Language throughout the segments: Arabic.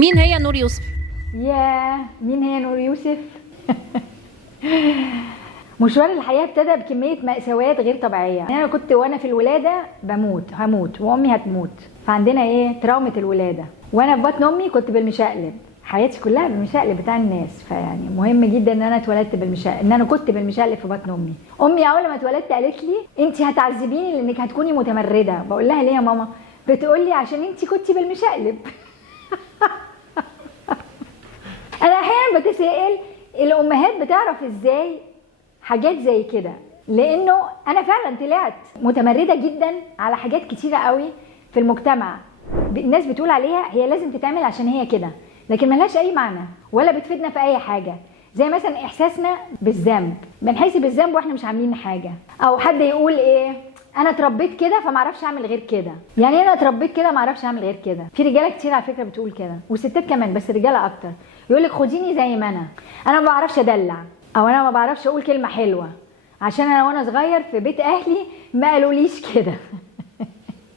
مين هي نور يوسف؟ مين هي نور يوسف؟ مشوار الحياة ابتدى بكمية مأساوات غير طبيعية. يعني أنا كنت وأنا في الولادة هموت وأمي هتموت، فعندنا تراومة الولادة. وأنا في بطن أمي كنت بالمشقلب، حياتي كلها بالمشقلب بتاع الناس. فيعني مهم جدا ان انا اتولدت بالمشقلب، ان انا كنت بالمشقلب في بطن امي. امي اول ما اتولدت قالت لي انت هتعذبيني لانك هتكوني متمرده. بقول لها ليه يا ماما؟ بتقول لي عشان انت كنتي بالمشقلب. انا احيانا بتسائل الامهات بتعرف ازاي حاجات زي كده، لانه انا فعلا طلعت متمرده جدا على حاجات كتيره قوي في المجتمع. الناس بتقول عليها هي لازم تتعمل عشان هي كده، لكن ملهاش اي معنى ولا بتفيدنا في اي حاجه. زي مثلا احساسنا بالذنب، بنحس بالذنب واحنا مش عاملين حاجه. او حد يقول انا اتربيت كده فما اعرفش اعمل غير كده. يعني انا اتربيت كده ما اعرفش اعمل غير كده. في رجاله كتير على فكره بتقول كده، وستات كمان، بس رجاله اكتر. يقول لك خديني زي ما انا ما بعرفش ادلع، او انا ما بعرفش اقول كلمه حلوه عشان انا وانا صغير في بيت اهلي ما قالوليش كده.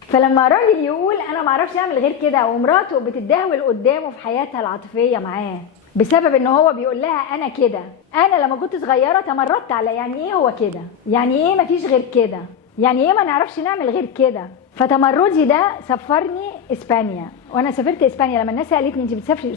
فلما راجل يقول انا ما اعرفش اعمل غير كده، ومراته بتتدهول قدامه في حياتها العاطفيه معاه بسبب ان هو بيقول لها انا كده، انا لما كنت صغيره تمردت على يعني هو كده، يعني ما فيش غير كده، يعني ما نعرفش نعمل غير كده. فتمردي ده سفرني اسبانيا. وانا سافرت اسبانيا، لما الناس سالتني انت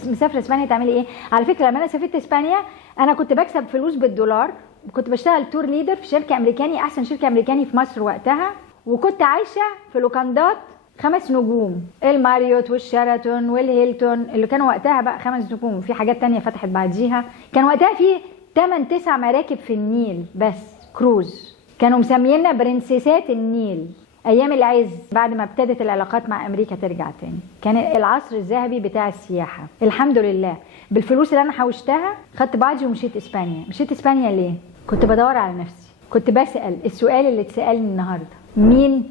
مسافره اسبانيا تعملي ايه؟ على فكره لما انا سافرت اسبانيا انا كنت بكسب فلوس بالدولار، كنت بشتغل تور ليدر في شركه امريكاني، احسن شركه امريكاني في مصر وقتها، وكنت عايشه في لوكاندات 5 نجوم، الماريوت والشيراتون والهيلتون اللي كانوا وقتها بقى 5 نجوم، في حاجات تانية فتحت بعديها. كان وقتها في 8-9 مراكب في النيل بس كروز، كانوا مسمينا برنسيسات النيل ايام العز، بعد ما ابتدت العلاقات مع امريكا ترجع تاني. كان العصر الذهبي بتاع السياحه. الحمد لله بالفلوس اللي انا حوشتها خدت بعضي ومشيت اسبانيا. مشيت اسبانيا ليه؟ كنت بدور على نفسي، كنت بسال السؤال اللي اتسالني النهارده، مين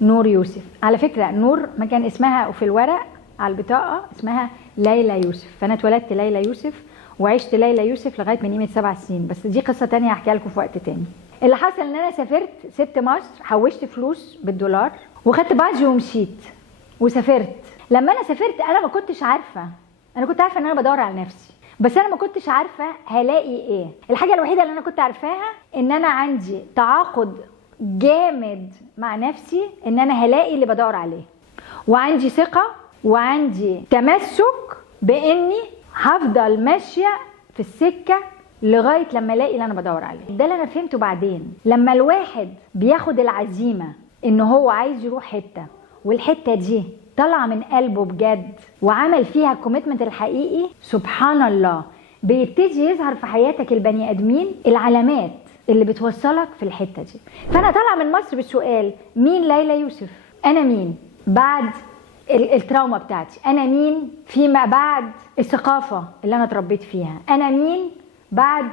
نور يوسف؟ على فكره نور ما كان اسمها، وفي الورق على البطاقه اسمها ليلى يوسف. فانا اتولدت ليلى يوسف وعشت ليلى يوسف لغايه من قيمه 7 سنين، بس دي قصه تانية هحكيها لكم في وقت تاني. اللي حصل ان انا سافرت، سبت مصر، حوشت فلوس بالدولار وخدت بعضي ومشيت وسافرت. لما انا سافرت انا ما كنتش عارفه، انا كنت عارفه ان انا بدور على نفسي، بس انا ما كنتش عارفه هلاقي ايه. الحاجه الوحيده اللي انا كنت عارفاها ان انا عندي تعاقد جامد مع نفسي ان انا هلاقي اللي بدور عليه، وعندي ثقه وعندي تمسك باني هفضل ماشيه في السكه لغايه لما الاقي اللي انا بدور عليه. ده اللي انا فهمته بعدين، لما الواحد بياخد العزيمه ان هو عايز يروح حته، والحته دي طلع من قلبه بجد وعمل فيها الكوميتمنت الحقيقي، سبحان الله بيبتدي يظهر في حياتك البني ادمين العلامات اللي بتوصلك في الحته دي. فانا طالعه من مصر بالسؤال مين ليلى يوسف؟ انا مين بعد التراوما بتاعتي؟ انا مين فيما بعد الثقافه اللي انا اتربيت فيها؟ انا مين بعد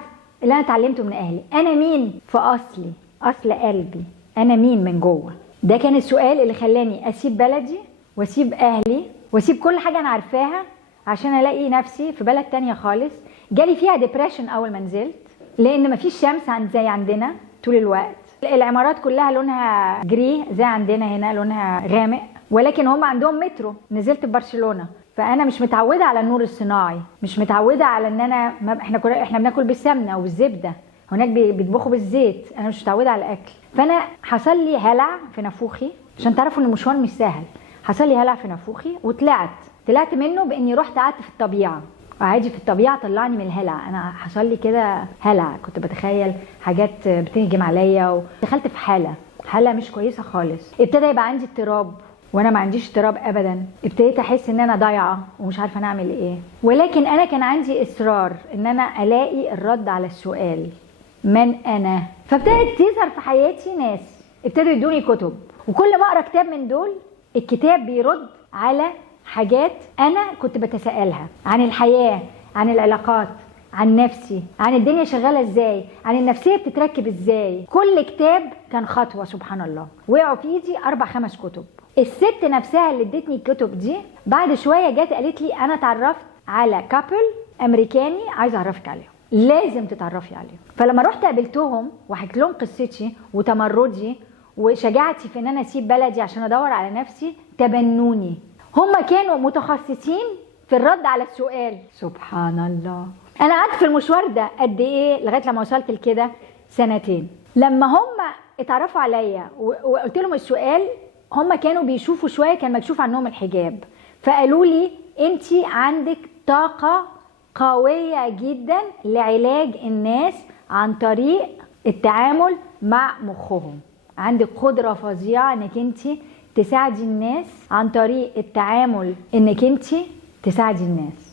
اللي انا اتعلمته من اهلي؟ انا مين في اصلي، اصل قلبي؟ انا مين من جوه؟ ده كان السؤال اللي خلاني اسيب بلدي واسيب اهلي واسيب كل حاجه انا عارفاها عشان الاقي نفسي في بلد تانية خالص. جالي فيها ديبريشن اول ما نزلت، لان مفيش شمس زي عندنا طول الوقت. العمارات كلها لونها جري زي عندنا هنا لونها غامق، ولكن هم عندهم مترو. نزلت في برشلونه، فانا مش متعوده على النور الصناعي، مش متعوده على ان احنا بناكل بالسمنه وبالزبده، هناك بيطبخوا بالزيت، انا مش متعوده على الاكل. فانا حصل لي هلع في نافوخي، عشان تعرفوا ان المشوار مش سهل. حصل لي هلع في نافوخي وطلعت منه باني رحت قعدت في الطبيعه، وعادي في الطبيعه طلعني من الهلع. انا حصل لي كده هلع، كنت بتخيل حاجات بتهجم عليا، ودخلت في حاله مش كويسه خالص. ابتدى يبقى عندي اضطراب، وانا ما عنديش اضطراب ابدا. ابتديت احس ان انا ضايعه ومش عارفه انا اعمل ايه، ولكن انا كان عندي اصرار ان انا الاقي الرد على السؤال من انا. فابتدت تظهر في حياتي ناس ابتدوا يدوني كتب، وكل ما اقرا كتاب من دول الكتاب بيرد على حاجات انا كنت بتساءلها عن الحياه، عن العلاقات، عن نفسي، عن الدنيا شغاله ازاي، عن النفسيه بتتركب ازاي. كل كتاب كان خطوه. سبحان الله وقعوا في ايدي 4-5 كتب. الست نفسها اللي ادتني الكتب دي بعد شويه جت قالت لي انا اتعرفت على كابل امريكاني عايزه اعرفك عليهم، لازم تتعرفي عليهم. فلما رحت قابلتهم وحكيت لهم قصتي وتمردي وشجاعتي في ان انا اسيب بلدي عشان ادور على نفسي، تبنوني. هم كانوا متخصصين في الرد على السؤال. سبحان الله. انا قعدت في المشوار ده قد ايه لغايه لما وصلت لكده؟ 2 لما هم اتعرفوا عليا وقلت لهم السؤال، هم كانوا بيشوفوا شويه كان مكشوف عنهم الحجاب، فقالوا لي انتي عندك طاقه قويه جدا لعلاج الناس عن طريق التعامل مع مخهم، عندك قدره فظيعه انك انتي تساعدي الناس عن طريق التعامل، انك انتي تساعدي الناس.